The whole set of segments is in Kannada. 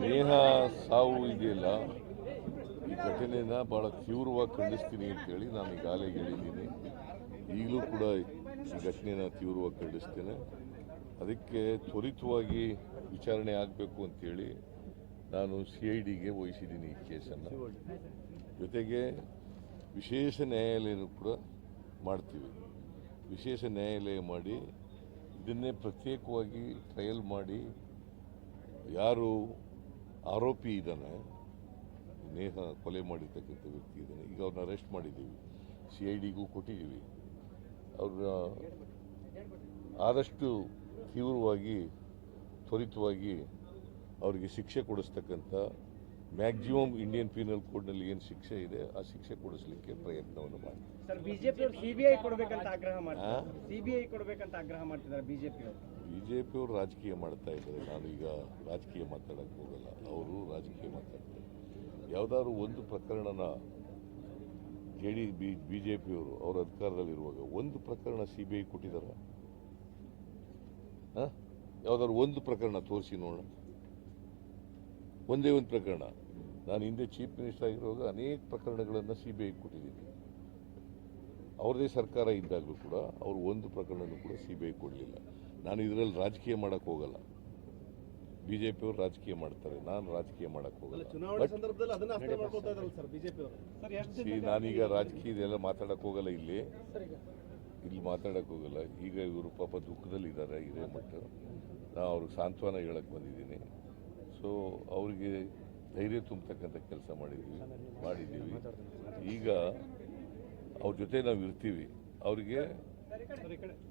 ನೇಹ ಸಾವು ಇದೆಯಲ್ಲ? ಈ ಘಟನೆನ ಬಹಳ ತೀವ್ರವಾಗಿ ಖಂಡಿಸ್ತೀನಿ ಅಂತೇಳಿ ನಾನು ಈಗಾಗಲೇ ಹೇಳಿದ್ದೀನಿ. ಈಗಲೂ ಕೂಡ ಈ ಘಟನೆನ ತೀವ್ರವಾಗಿ ಖಂಡಿಸ್ತೇನೆ. ಅದಕ್ಕೆ ತ್ವರಿತವಾಗಿ ವಿಚಾರಣೆ ಆಗಬೇಕು ಅಂತೇಳಿ ನಾನು ಸಿ ಐ ಡಿಗೆ ವಹಿಸಿದ್ದೀನಿ ಈ ಕೇಸನ್ನು. ಜೊತೆಗೆ ವಿಶೇಷ ನ್ಯಾಯಾಲಯನೂ ಕೂಡ ಮಾಡ್ತೀವಿ. ವಿಶೇಷ ನ್ಯಾಯಾಲಯ ಮಾಡಿ ಇದನ್ನೇ ಪ್ರತ್ಯೇಕವಾಗಿ ಟ್ರಯಲ್ ಮಾಡಿ ಯಾರು ಆರೋಪಿ ಇದ್ದಾನೆ ನೇಹ ಕೊಲೆ ಮಾಡಿರ್ತಕ್ಕಂಥ ವ್ಯಕ್ತಿ ಇದ್ದಾನೆ, ಈಗ ಅವ್ರನ್ನ ಅರೆಸ್ಟ್ ಮಾಡಿದ್ದೀವಿ, ಸಿ ಐ ಡಿಗೂ ಕೊಟ್ಟಿದ್ದೀವಿ. ಅವ್ರನ್ನ ಆದಷ್ಟು ತೀವ್ರವಾಗಿ, ತ್ವರಿತವಾಗಿ ಅವರಿಗೆ ಶಿಕ್ಷೆ ಕೊಡಿಸ್ತಕ್ಕಂಥ ಮ್ಯಾಕ್ಸಿಮಮ್ ಇಂಡಿಯನ್ ಪೀನಲ್ ಕೋಡ್ನಲ್ಲಿ ಏನು ಶಿಕ್ಷೆ ಇದೆ ಆ ಶಿಕ್ಷೆ ಕೊಡಿಸ್ಲಿಕ್ಕೆ ಪ್ರಯತ್ನವನ್ನು ಮಾಡಿ. ಸರ್ ಬಿಜೆಪಿ ಅವರು ಸಿಬಿಐ ಕೊಡಬೇಕಂತ ಆಗ್ರಹ ಮಾಡ್ತಾರೆ? ಸಿಬಿಐ ಕೊಡಬೇಕಂತ ಆಗ್ರಹ ಮಾಡ್ತಿದ್ದಾರೆ ಬಿಜೆಪಿ ಅವರು ಬಿ ಜೆ ಪಿಯವರು ರಾಜಕೀಯ ಮಾಡ್ತಾ ಇದ್ದಾರೆ. ನಾನು ಈಗ ರಾಜಕೀಯ ಮಾತಾಡಕ್ಕೆ ಹೋಗಲ್ಲ. ಅವರು ರಾಜಕೀಯ ಮಾತಾಡ್ತಾರೆ. ಯಾವುದಾದ್ರು ಒಂದು ಪ್ರಕರಣನ J D B B J ಪಿಯವರು ಅವರ ಅಧಿಕಾರದಲ್ಲಿರುವಾಗ ಒಂದು ಪ್ರಕರಣ ಸಿ ಬಿ ಐ ಕೊಟ್ಟಿದ್ದಾರೆ. ಯಾವುದಾದ್ರು ಒಂದು ಪ್ರಕರಣ ತೋರಿಸಿ ನೋಡೋಣ. ಒಂದೇ ಒಂದು ಪ್ರಕರಣ. ನಾನು ಹಿಂದೆ ಚೀಫ್ ಮಿನಿಸ್ಟರ್ ಆಗಿರುವಾಗ ಅನೇಕ ಪ್ರಕರಣಗಳನ್ನು ಸಿ ಬಿ ಐ ಕೊಟ್ಟಿದ್ದೀನಿ. ಅವ್ರದೇ ಸರ್ಕಾರ ಇದ್ದಾಗಲೂ ಕೂಡ ಅವರು ಒಂದು ಪ್ರಕರಣನೂ ಕೂಡ ಸಿ ಬಿ ಐ ಕೊಡಲಿಲ್ಲ. ನಾನು ಇದರಲ್ಲಿ ರಾಜಕೀಯ ಮಾಡಕ್ಕೆ ಹೋಗಲ್ಲ. ಬಿ ಜೆ ಪಿಯವರು ರಾಜಕೀಯ ಮಾಡ್ತಾರೆ ನಾನು ರಾಜಕೀಯ ಮಾಡಕ್ಕೆ ಹೋಗಲ್ಲ. ಚುನಾವಣೆ ರಾಜಕೀಯ ಸಂದರ್ಭದಲ್ಲಿ ಅದನ್ನ ಅಸ್ತ್ರ ಮಾಡ್ಕೊಳ್ತಾ ಇದ್ರಲ್ಲ ಸರ್ ಬಿಜೆಪಿ ಅವರು. ಸರ್ ಎಷ್ಟು ಸಿ ನಾನೀಗ ರಾಜಕೀಯದೆಲ್ಲ ಮಾತಾಡಕ್ಕೆ ಹೋಗಲ್ಲ ಇಲ್ಲಿ. ಇಲ್ಲಿ ಮಾತಾಡಕ್ಕೆ ಹೋಗಲ್ಲ. ಈಗ ಇವರು ಪಾಪ ದುಃಖದಲ್ಲಿದ್ದಾರೆ ಇದೇ ಮಟ್ಟ ನಾನು ಅವ್ರಿಗೆ ಸಾಂತ್ವನ ಹೇಳಕ್ಕೆ ಬಂದಿದ್ದೀನಿ. ಸೊ ಅವರಿಗೆ ಧೈರ್ಯ ತುಂಬತಕ್ಕಂಥ ಕೆಲಸ ಮಾಡಿದ್ದೀವಿ ಮಾಡಿದ್ದೀವಿ. ಈಗ ಅವ್ರ ಜೊತೆ ನಾವು ಇರ್ತೀವಿ. ಅವರಿಗೆ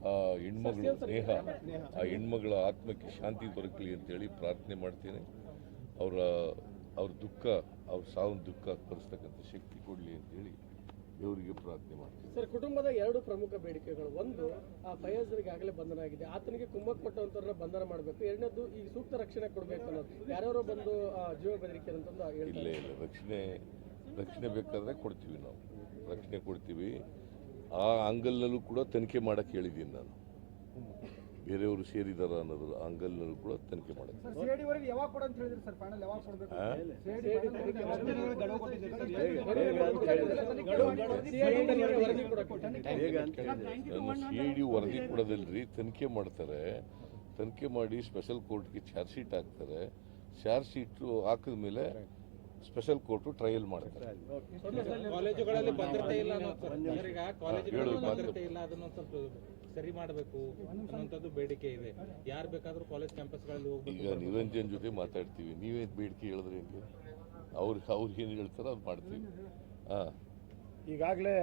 ಆ ಹೆಣ್ಮಗಳ ಸ್ನೇಹ, ಆ ಹೆಣ್ಮಗಳ ಆತ್ಮಕ್ಕೆ ಶಾಂತಿ ದೊರಕಲಿ ಅಂತೇಳಿ ಪ್ರಾರ್ಥನೆ ಮಾಡ್ತೀನಿ. ಅವರ, ಅವ್ರ ದುಃಖ, ಅವ್ರ ಸಾವಿನ ದುಃಖ ಪರಿಸ್ತಕ್ಕಂಥ ಶಕ್ತಿ ಕೊಡಲಿ ಅಂತೇಳಿ ದೇವರಿಗೆ ಪ್ರಾರ್ಥನೆ ಮಾಡ್ತೀವಿ. ಸರ್ ಕುಟುಂಬದ ಎರಡು ಪ್ರಮುಖ ಬೇಡಿಕೆಗಳು. ಒಂದು ಆ ಫಯಾಜ್ರಿಗೆ ಆಗಲೇ ಬಂಧನ ಆಗಿದೆ. ಆತನಿಗೆ ಕುಮ್ಮಕ್ ಕೊಟ್ಟಂತವ್ರನ್ನ ಬಂಧನ ಮಾಡಬೇಕು. ಎರಡನೇದು ಈ ಸೂಕ್ತ ರಕ್ಷಣೆ ಕೊಡಬೇಕು ಅನ್ನೋದು. ಯಾರ್ಯಾರೋ ಬಂದು ಆ, ಜೀವ ಬೆದರಿಕೆ ಅಂತಂದು ಇಲ್ಲ ಇಲ್ಲ. ರಕ್ಷಣೆ ರಕ್ಷಣೆ ಬೇಕಾದ್ರೆ ಕೊಡ್ತೀವಿ ನಾವು. ರಕ್ಷಣೆ ಕೊಡ್ತೀವಿ. ಆ ಆಂಗಲ್ನಲ್ಲೂ ಕೂಡ ತನಿಖೆ ಮಾಡಕ್ಕೆ ಹೇಳಿದ್ದೀನಿ ನಾನು. ಬೇರೆಯವರು ಸೇರಿದಾರ ಅನ್ನೋದು ಆಂಗಲ್ನಲ್ಲೂ ಕೂಡ ತನಿಖೆ ಮಾಡಕ್ಕೆ ಸರ್ ಸಿಐಡಿ ವರೆಗೆ ಯಾವಾಗ ಕೊಡ ಅಂತ ಹೇಳಿದ್ರಿ ಸರ್ ಪ್ಯಾನಲ್ ಯಾವಾಗ ಕೊಡಬೇಕು ಆ? ವರದಿ ಕೊಡಕ್ಕೆ ನನ್ನ ಸಿ ಇ ಡಿ ವರದಿ ಕೊಡೋದಿಲ್ಲರಿ ತನಿಖೆ ಮಾಡ್ತಾರೆ. ತನಿಖೆ ಮಾಡಿ ಸ್ಪೆಷಲ್ ಕೋರ್ಟ್ಗೆ ಚಾರ್ಜ್ ಶೀಟ್ ಹಾಕ್ತಾರೆ. ಚಾರ್ಜ್ ಶೀಟ್ ಹಾಕಿದ ಮೇಲೆ ಸ್ಪೆಷಲ್ ಕೋರ್ಟು ಟ್ರಯಲ್ ಮಾಡ್ತಾರೆ. ಕಾಲೇಜುಗಳಲ್ಲಿ ಭದ್ರತೆ ಇಲ್ಲ ಸರ್. ಈಗ ಭದ್ರತೆ ಇಲ್ಲ ಅದನ್ನ ಸ್ವಲ್ಪ ಸರಿ ಮಾಡಬೇಕು ಅನ್ನೋಂಥದ್ದು ಬೇಡಿಕೆ ಇದೆ. ಯಾರು ಬೇಕಾದ್ರೂ ಕಾಲೇಜ್ ಕ್ಯಾಂಪಸ್ಗಳಲ್ಲಿ ಈಗ ಹೋಗ್ಬೇಕು ನಿರಂಜನ್ ಜೊತೆ ಮಾತಾಡ್ತೀವಿ. ನೀವೇ ಬೇಡಿಕೆ ಹೇಳಿದ್ರೆ ಹೆಂಗೆ? ಅವ್ರು ಅವ್ರು ಏನು ಹೇಳ್ತಾರೋ ಅದು ಮಾಡ್ತೀವಿ. ಹಾಂ. ಈಗಾಗಲೇ